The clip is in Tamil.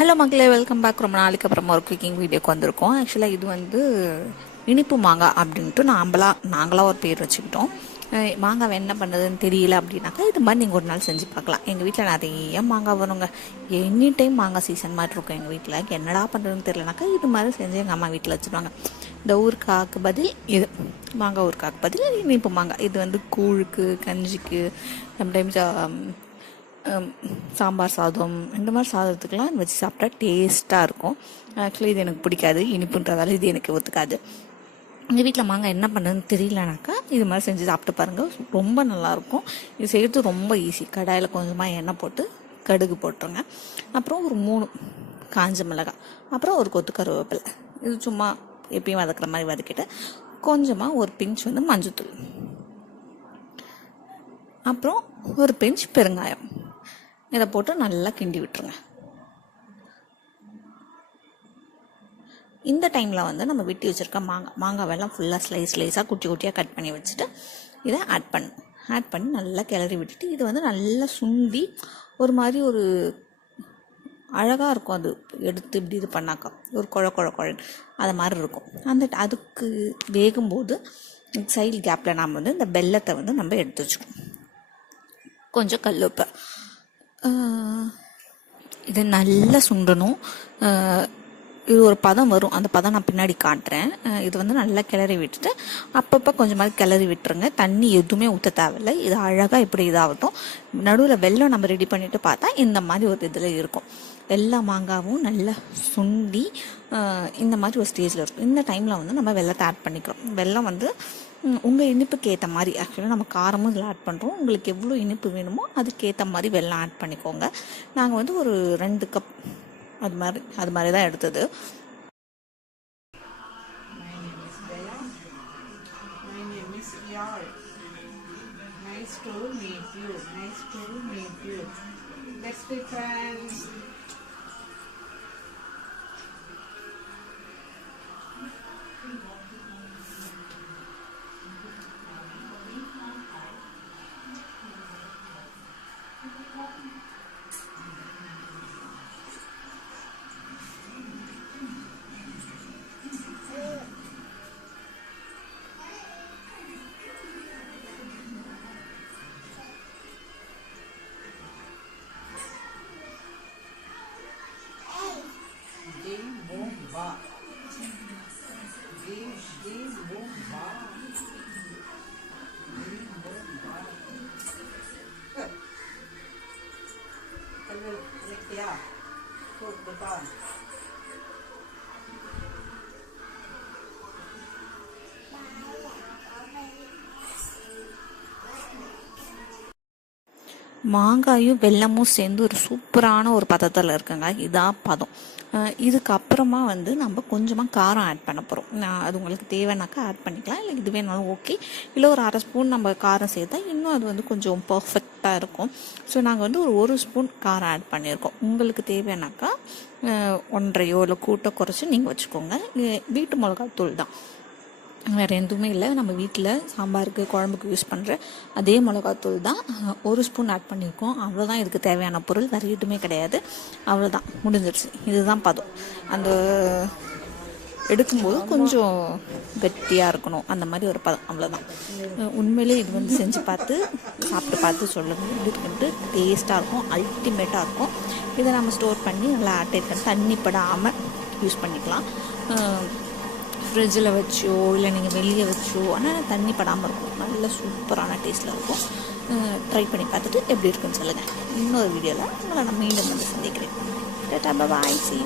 ஹலோ மக்களே வெல்கம் பேக் ரொம்ப நாளைக்கு அப்புறமா ஒரு குக்கிங் வீடியோக்கு வந்திருக்கோம். ஆக்சுவலாக இது வந்து இனிப்பு மாங்காய் அப்படின்ட்டு நாம்பளா நாங்களாக ஒரு பேர் வச்சுக்கிட்டோம். மாங்காய் மாங்காவை என்ன பண்ணுறதுன்னு தெரியல அப்படின்னாக்கா இது மாதிரி நீங்கள் ஒரு நாள் செஞ்சு பார்க்கலாம். எங்கள் வீட்டில் நிறைய மாங்காய் வருங்க. எனி டைம் மாங்காய் சீசன் மாதிரி இருக்கும் எங்கள் வீட்டில் என்னடா பண்ணுறதுன்னு தெரியலனாக்கா இது மாதிரி செஞ்சு எங்கள் அம்மா வீட்டில் வச்சுருவாங்க. இந்த ஊருக்காக்கு பதில் இது மாங்காய் ஊருக்காக்கு பதில் இனிப்பு மாங்காய் இது வந்து கூழுக்கு கஞ்சிக்கு சம்டைம்ஸ் சாம்பார் சாதம் இந்த மாதிரி சாதத்துக்கெலாம் வச்சு சாப்பிட்டா டேஸ்ட்டாக இருக்கும். ஆக்சுவலி இது எனக்கு பிடிக்காது. இனிப்புன்றதால இது எனக்கு ஒத்துக்காது. எங்கள் வீட்டில் மாங்காய் என்ன பண்ணுன்னு தெரியலனாக்கா இது மாதிரி செஞ்சு சாப்பிட்டு பாருங்கள் ரொம்ப நல்லாயிருக்கும். இது செய்கிறது ரொம்ப ஈஸி கடாயில் கொஞ்சமாக எண்ணெய் போட்டு கடுகு போட்டுருங்க. அப்புறம் ஒரு மூணு காஞ்ச மிளகாய். அப்புறம் ஒரு கொத்து கருவேப்பிலை. இது சும்மா எப்பயும் வதக்கிற மாதிரி வதக்கிட்டு கொஞ்சமாக ஒரு பிஞ்ச் வந்து மஞ்சத்தூள். அப்புறம் ஒரு பிஞ்ச் பெருங்காயம். இதை போட்டு நல்லா கிண்டி விட்டுருங்க. இந்த டைமில் வந்து நம்ம வெட்டி வச்சுருக்க மாங்காய் மாங்காவெல்லாம் ஃபுல்லாக ஸ்லைஸ் ஸ்லைஸாக குட்டி குட்டியாக கட் பண்ணி வச்சுட்டு இதை ஆட் பண்ணும் ஆட் பண்ணி நல்லா கிளறி விட்டுட்டு இது வந்து நல்லா சுண்டி ஒரு மாதிரி ஒரு அழகாக இருக்கும் அது. எடுத்து இப்படி இது பண்ணாக்கா. ஒரு குழ குழ குழ அது மாதிரி இருக்கும். அந்த அதுக்கு வேகும்போது சைடு கேப்பில் நாம் வந்து இந்த வெல்லத்தை வந்து நம்ம எடுத்து வச்சுக்கணும். கொஞ்சம் கல்லுப்பை. இது நல்லா சுண்டணும். இது ஒரு பதம் வரும். அந்த பதம் நான் பின்னாடி காட்டுறேன். இது வந்து நல்லா கிளறி விட்டுட்டு அப்பப்போ கொஞ்சமாக கிளறி விட்டுருங்க. தண்ணி எதுவுமே ஊற்ற தேவையில்லை. இது அழகாக இப்படி இதாகட்டும். நடுவில் வெல்லம் நம்ம ரெடி பண்ணிட்டு பார்த்தா இந்த மாதிரி ஒரு இதில் இருக்கும். எல்லா மாங்காவும் நல்லா சுண்டி இந்த மாதிரி ஒரு ஸ்டேஜில் இருக்கும். இந்த டைமில் வந்து நம்ம வெள்ளத்தை ஆட் பண்ணிக்கிறோம். வெள்ளம் வந்து உங்கள் இனிப்புக்கு ஏற்ற மாதிரி ஆக்சுவலாக நம்ம காரமும் இதில் ஆட் பண்ணுறோம் உங்களுக்கு எவ்வளோ இனிப்பு வேணுமோ அதுக்கேற்ற மாதிரி வெள்ளம் ஆட் பண்ணிக்கோங்க நாங்கள் வந்து ஒரு ரெண்டு கப் அது மாதிரி அது மாதிரி தான் எடுத்தது Nice to meet you. Nice to meet you. Let's be friends. desbombar. Desbombar. Olha aqui, ó. Tudo, tá? மாங்காயும் வெல்லமும் சேர்ந்து ஒரு சூப்பரான ஒரு பதத்தில் இருக்குங்க. இதான் பதம். இதுக்கப்புறமா வந்து நம்ம கொஞ்சமாக காரம் ஆட் பண்ண போகிறோம் அது உங்களுக்கு தேவைனாக்கா ஆட் பண்ணிக்கலாம். இல்லை இது வேணாலும் ஓகே இல்லை ஒரு அரை ஸ்பூன் நம்ம காரம் சேர்த்தா இன்னும் அது வந்து கொஞ்சம் பர்ஃபெக்டாக இருக்கும். ஸோ நாங்கள் வந்து ஒரு ஒரு ஸ்பூன் காரம் ஆட் பண்ணியிருக்கோம். உங்களுக்கு தேவைனாக்கா ஒன்றையோ இல்லை கூட்டம் குறைச்சி நீங்கள் வச்சுக்கோங்க. வீட்டு மிளகாத்தூள் தான். வேறு எதுவுமே இல்லை. நம்ம வீட்டில் சாம்பாருக்கு குழம்புக்கு யூஸ் பண்ணுற அதே மிளகாத்தூள் தான் ஒரு ஸ்பூன் ஆட் பண்ணியிருக்கோம் அவ்வளோதான் இதுக்கு தேவையான பொருள். வேறு எதுவுமே கிடையாது. அவ்வளோதான் முடிஞ்சிருச்சு. இதுதான் பதம். அந்த எடுக்கும்போது கொஞ்சம் கெட்டியாக இருக்கணும். அந்த மாதிரி ஒரு பதம். அவ்வளோதான் உண்மையிலே இது வந்து செஞ்சு பார்த்து சாப்பிட்டு பார்த்து சொல்லுங்கள் இது வந்து டேஸ்ட்டாக இருக்கும். அல்டிமேட்டாக இருக்கும். இதை நம்ம ஸ்டோர் பண்ணி நல்லா ஆட்டை தண்ணி படாமல் யூஸ் பண்ணிக்கலாம். ஃப்ரிட்ஜில் வச்சோ இல்லை நீங்கள் வெளியே வச்சோ ஆனால் தண்ணி படாமல் இருக்கும். நல்ல சூப்பரான டேஸ்ட்டில் இருக்கும். ட்ரை பண்ணி பார்த்துட்டு எப்படி இருக்குன்னு சொல்லுங்கள் இன்னொரு வீடியோவில் உங்களை நான் மீண்டும் வந்து சந்திக்கிறேன். டேட்டா பாய் சி